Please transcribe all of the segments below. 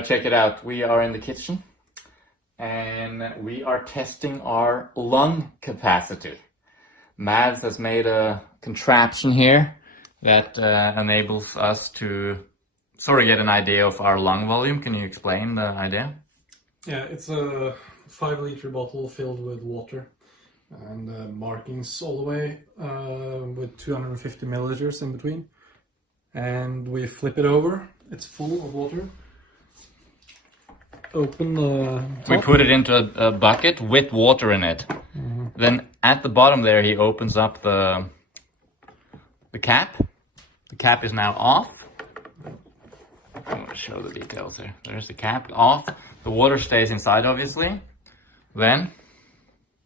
check it out. We are in the kitchen and we are testing our lung capacity. Mads has made a contraption here that enables us to sort of get an idea of our lung volume. Can you explain the idea? Yeah, it's a 5-liter bottle filled with water and markings all the way with 250 milliliters in between. And we flip it over. It's full of water. Open the top. We put it into a bucket with water in it. Mm-hmm. Then at the bottom there he opens up the cap. The cap is now off. I'm going to show the details here. There's the cap off. The water stays inside obviously. Then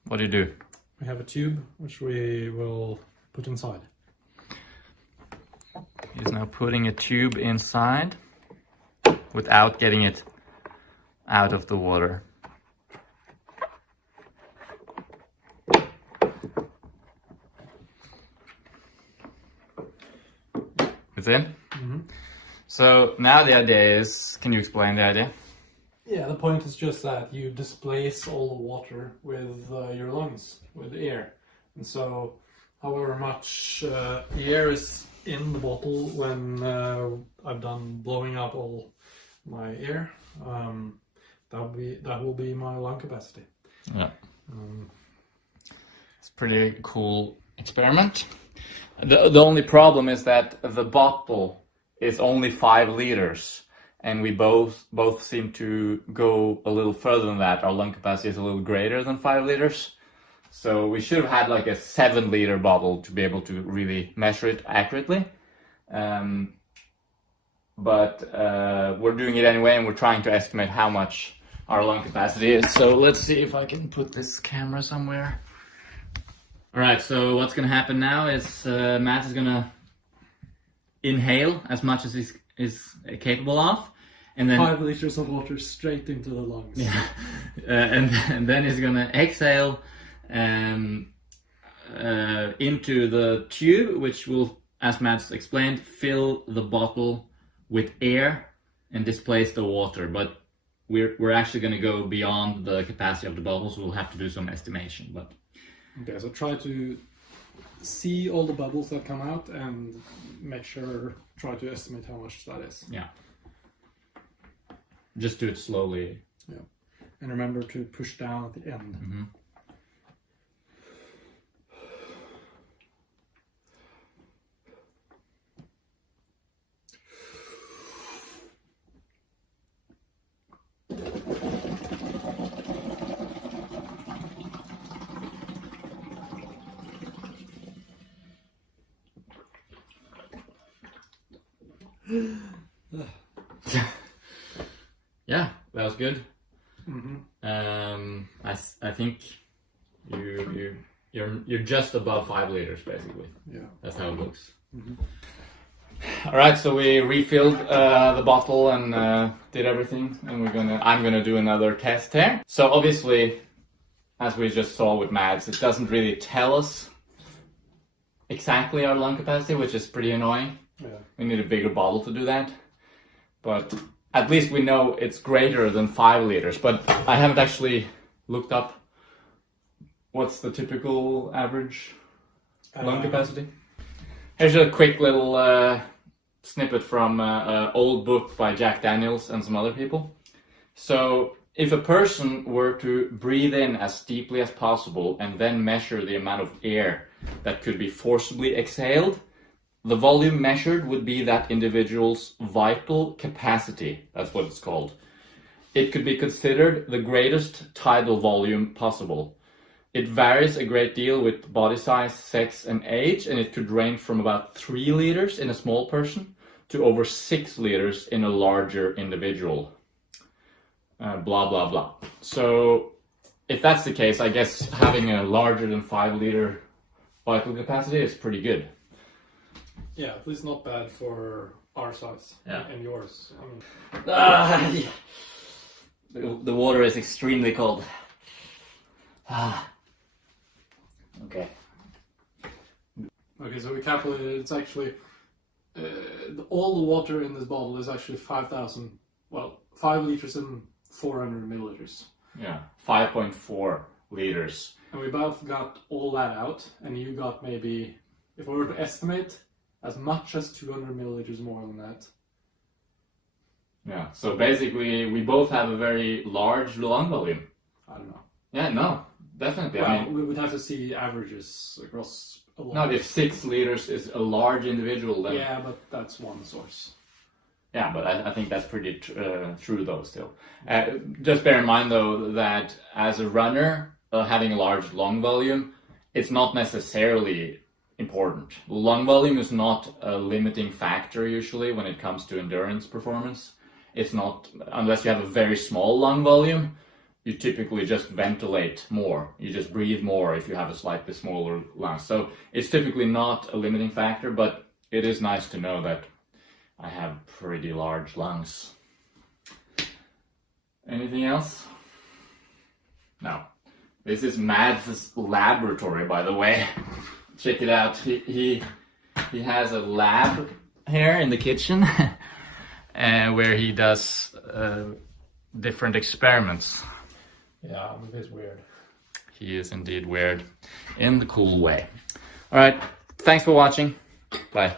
what do? We have a tube which we will put inside. He's now putting a tube inside without getting it out of the water. It's in? Mm-hmm. So now the idea is, can you explain the idea? Yeah, the point is just that you displace all the water with your lungs, with air. And so however much air is in the bottle when I've done blowing out all my air, that will be my lung capacity. Yeah. It's a pretty cool experiment. The only problem is that the bottle is only 5 liters, and we both seem to go a little further than that. Our lung capacity is a little greater than 5 liters. So we should have had like a 7-liter bottle to be able to really measure it accurately. But we're doing it anyway, and we're trying to estimate how much our lung capacity is. So let's see if I can put this camera somewhere. Alright, so what's going to happen now is Matt is going to inhale as much as he's capable of. And then 5 liters of water straight into the lungs. Yeah. And then he's going to exhale into the tube, which will, as Matt explained, fill the bottle with air and displace the water. But we're actually going to go beyond the capacity of the bottle, so we'll have to do some estimation. But okay, so try to see all the bubbles that come out and try to estimate how much that is. Yeah. Just do it slowly. Yeah. And remember to push down at the end. Mm-hmm. Yeah, that was good. Mm-hmm. I think you're just above 5 liters basically. Yeah, that's how it looks. Mm-hmm. All right, so we refilled the bottle and did everything, and I'm gonna do another test here. So obviously, as we just saw with Mads, it doesn't really tell us exactly our lung capacity, which is pretty annoying. Yeah. We need a bigger bottle to do that, but at least we know it's greater than 5 liters. But I haven't actually looked up what's the typical average lung capacity. Here's a quick little snippet from an old book by Jack Daniels and some other people. So if a person were to breathe in as deeply as possible and then measure the amount of air that could be forcibly exhaled, the volume measured would be that individual's vital capacity. That's what it's called. It could be considered the greatest tidal volume possible. It varies a great deal with body size, sex, and age, and it could range from about 3 liters in a small person to over 6 liters in a larger individual. Blah, blah, blah. So if that's the case, I guess having a larger than 5 liter vital capacity is pretty good. Yeah, at least not bad for our size and yours. Yeah. The water is extremely cold. Okay. Okay, so we calculated it's actually all the water in this bottle is actually 5 liters and 400 milliliters. Yeah, 5.4 liters. And we both got all that out, and you got maybe, if I were to estimate, as much as 200 milliliters more than that. Yeah, so basically we both have a very large lung volume. I don't know. Yeah, no, definitely. Well, I mean, we would have to see averages across a lot. not if 6 liters is a large individual, then... Yeah, but that's one source. Yeah, but I think that's pretty true though still. Just bear in mind though that as a runner, having a large lung volume, it's not necessarily important. Lung volume is not a limiting factor usually when it comes to endurance performance. It's not, unless you have a very small lung volume, you typically just ventilate more. You just breathe more if you have a slightly smaller lung. So it's typically not a limiting factor, but it is nice to know that I have pretty large lungs. Anything else? No. This is Mads' laboratory, by the way. Check it out. He has a lab here in the kitchen where he does different experiments. Yeah, I'm a bit weird. He is indeed weird in the cool way. All right. Thanks for watching. Bye.